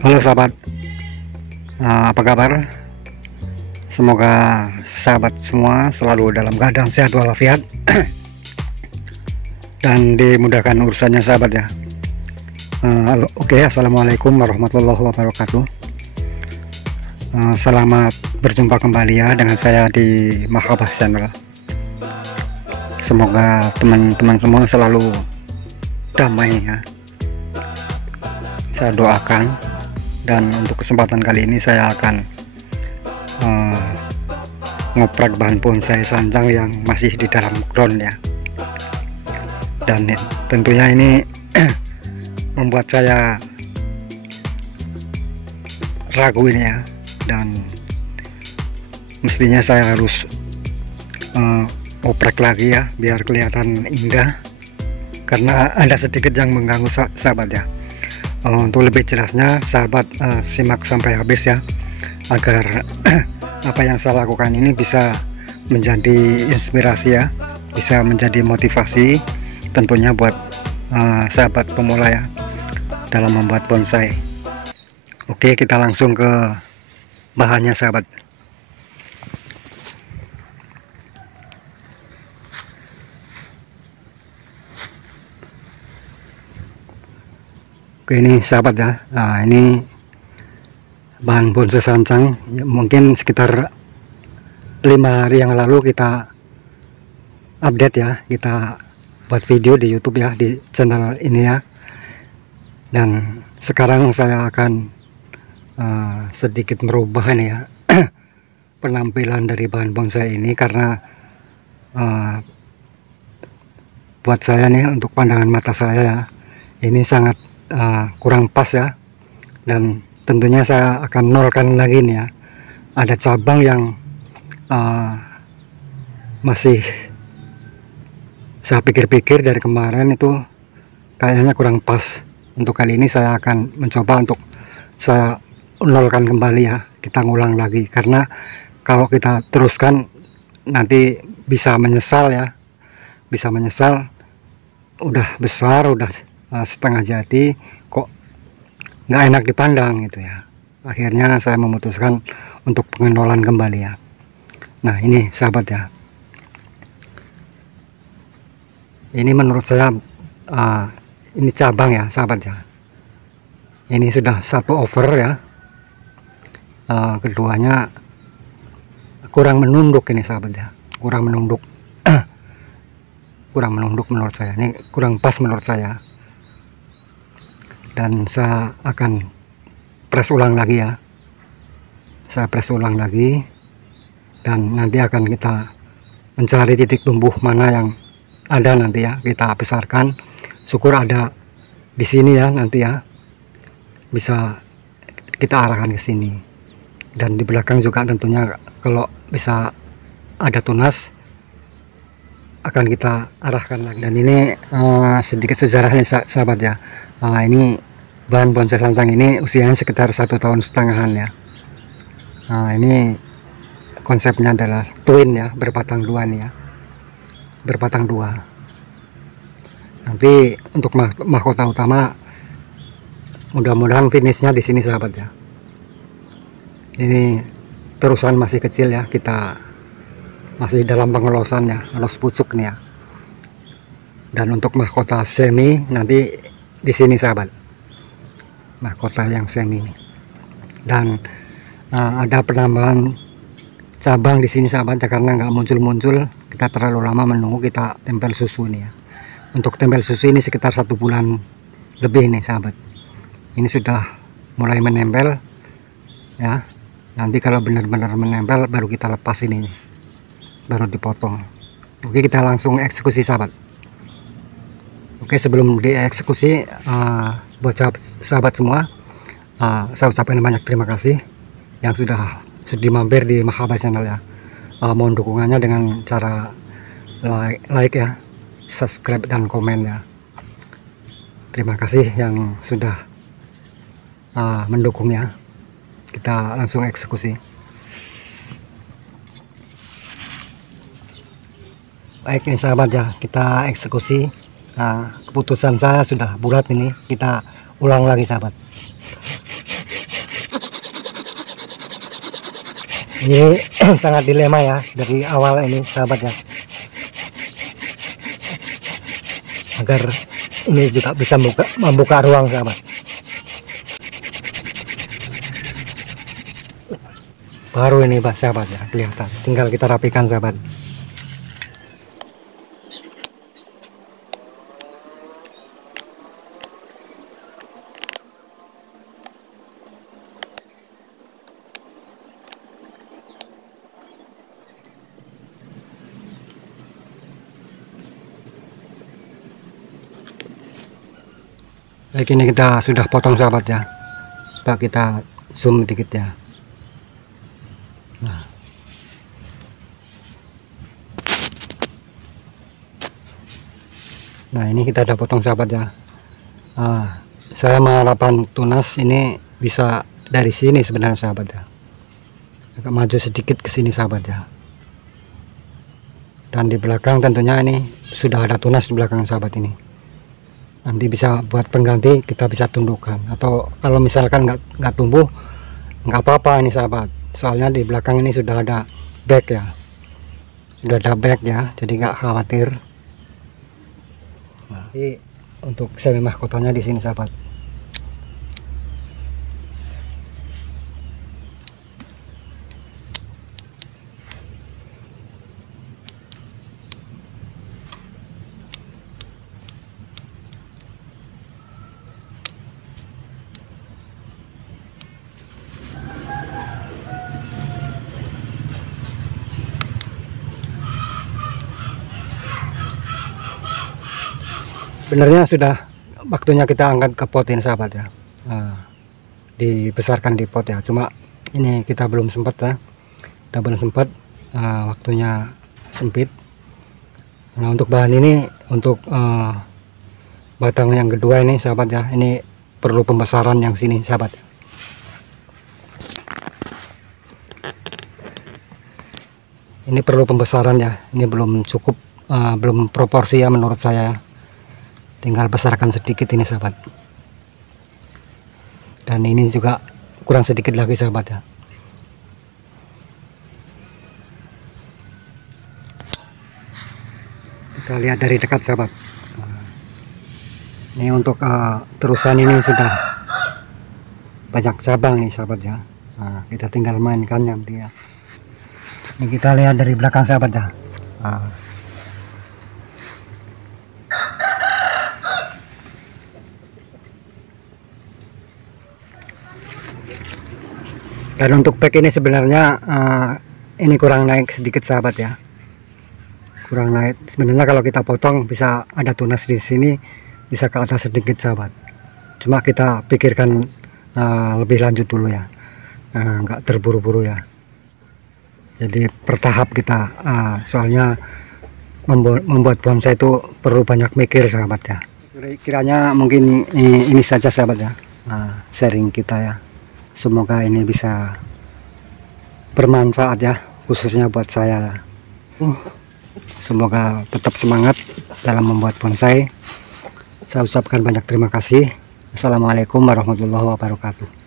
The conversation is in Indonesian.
Halo sahabat, apa kabar? Semoga sahabat semua selalu dalam keadaan sehat walafiat dan dimudahkan urusannya sahabat ya. Oke, assalamualaikum warahmatullahi wabarakatuh. Selamat berjumpa kembali ya dengan saya di Mahabah Channel. Semoga teman-teman semua selalu damai ya. Saya doakan. Dan untuk kesempatan kali ini saya akan ngoprak bahan bonsai sanjang yang masih di dalam ground ya. Dan tentunya ini membuat saya ragu ini ya, dan mestinya saya harus oprek lagi ya biar kelihatan indah, karena ada sedikit yang mengganggu sahabat ya. Untuk lebih jelasnya sahabat simak sampai habis ya, agar apa yang saya lakukan ini bisa menjadi inspirasi ya, bisa menjadi motivasi tentunya buat sahabat pemula ya dalam membuat bonsai. Oke, kita langsung ke bahannya sahabat. Oke, ini sahabat ya, ini bahan bonsai sanjang ya, mungkin sekitar 5 hari yang lalu kita update ya, kita buat video di YouTube ya, di channel ini ya. Dan sekarang saya akan sedikit merubah ini ya penampilan dari bahan bonsai ini, karena buat saya nih, untuk pandangan mata saya ya, ini sangat kurang pas ya. Dan tentunya saya akan nolkan lagi nih ya, ada cabang yang masih saya pikir-pikir dari kemarin itu kayaknya kurang pas. Untuk kali ini saya akan mencoba untuk saya nolkan kembali ya, kita ngulang lagi, karena kalau kita teruskan nanti bisa menyesal ya, bisa menyesal. Udah besar, udah setengah jadi kok nggak enak dipandang gitu ya. Akhirnya saya memutuskan untuk pengenolan kembali ya. Nah ini sahabat ya, ini menurut saya ini cabang ya sahabat ya, ini sudah satu over ya. Keduanya kurang menunduk ini sahabat ya, kurang menunduk kurang menunduk menurut saya, ini kurang pas menurut saya. Dan saya akan press ulang lagi ya, saya press ulang lagi, dan nanti akan kita mencari titik tumbuh mana yang ada nanti ya, kita besarkan. Syukur ada di sini ya, nanti ya bisa kita arahkan ke sini. Dan di belakang juga tentunya kalau bisa ada tunas akan kita arahkan lagi. Dan ini sedikit sejarah nih sahabat ya. Ini bahan bonsai sanjang ini usianya sekitar 1,5 tahun ya. Ini konsepnya adalah twin ya, berbatang dua nih ya, berbatang dua. Nanti untuk mahkota utama mudah-mudahan finishnya di sini sahabat ya. Ini terusan masih kecil ya, kita masih dalam pengelosan ya, ngelos pucuk nih ya. Dan untuk mahkota semi nanti di sini sahabat, mahkota yang semi. Dan ada penambahan cabang di sini sahabat ya, karena nggak muncul-muncul, kita terlalu lama menunggu, kita tempel susu nih ya. Untuk tempel susu ini sekitar 1 bulan lebih nih sahabat. Ini sudah mulai menempel ya. Nanti kalau benar-benar menempel baru kita lepas ini nih, baru dipotong. Oke, kita langsung eksekusi sahabat. Oke, sebelum dieksekusi, buat sahabat semua, saya ucapkan banyak terima kasih yang sudah mampir di Mahabah Channel ya. Mohon dukungannya dengan cara like ya, subscribe dan komen ya. Terima kasih yang sudah mendukungnya. Kita langsung eksekusi. Baik nih sahabat ya, kita eksekusi. Keputusan saya sudah bulat ini, kita ulang lagi sahabat. Ini sangat dilema ya dari awal ini sahabat ya, agar ini juga bisa membuka ruang sahabat. Baru ini sahabat ya, kelihatan, tinggal kita rapikan sahabat. Baik, ini kita sudah potong sahabat ya. Coba kita zoom dikit ya. Nah ini kita udah potong sahabat ya. Saya mengharapkan tunas ini bisa dari sini sebenarnya sahabat ya. Agak maju sedikit ke sini sahabat ya. Dan di belakang tentunya ini sudah ada tunas di belakang sahabat ini. Nanti bisa buat pengganti, kita bisa tundukkan, atau kalau misalkan nggak tumbuh nggak apa-apa ini sahabat, soalnya di belakang ini sudah ada bag ya, sudah ada bag ya, jadi nggak khawatir. Nah, ini untuk semi mahkotanya di sini sahabat. Sebenarnya sudah waktunya kita angkat ke pot ini sahabat ya. Dibesarkan di pot ya, cuma ini kita belum sempat ya, waktunya sempit. Nah untuk bahan ini, untuk batang yang kedua ini sahabat ya, ini perlu pembesaran yang sini sahabat. Ini perlu pembesaran ya, ini belum cukup, belum proporsi ya menurut saya. Tinggal besarkan sedikit ini sahabat, dan ini juga kurang sedikit lagi sahabat ya. Kita lihat dari dekat sahabat. Ini untuk terusan ini sudah banyak cabang nih sahabat ya. Nah, kita tinggal mainkan nanti ya. Ini kita lihat dari belakang sahabat ya. Dan untuk pack ini sebenarnya ini kurang naik sedikit sahabat ya, kurang naik. Sebenarnya kalau kita potong bisa ada tunas di sini, bisa ke atas sedikit sahabat. Cuma kita pikirkan lebih lanjut dulu ya, nggak terburu-buru ya. Jadi bertahap kita, soalnya membuat bonsai itu perlu banyak mikir sahabat ya. Kiranya mungkin ini saja sahabat ya, sharing kita ya. Semoga ini bisa bermanfaat ya, khususnya buat saya. Semoga tetap semangat dalam membuat bonsai. Saya ucapkan banyak terima kasih. Assalamualaikum warahmatullahi wabarakatuh.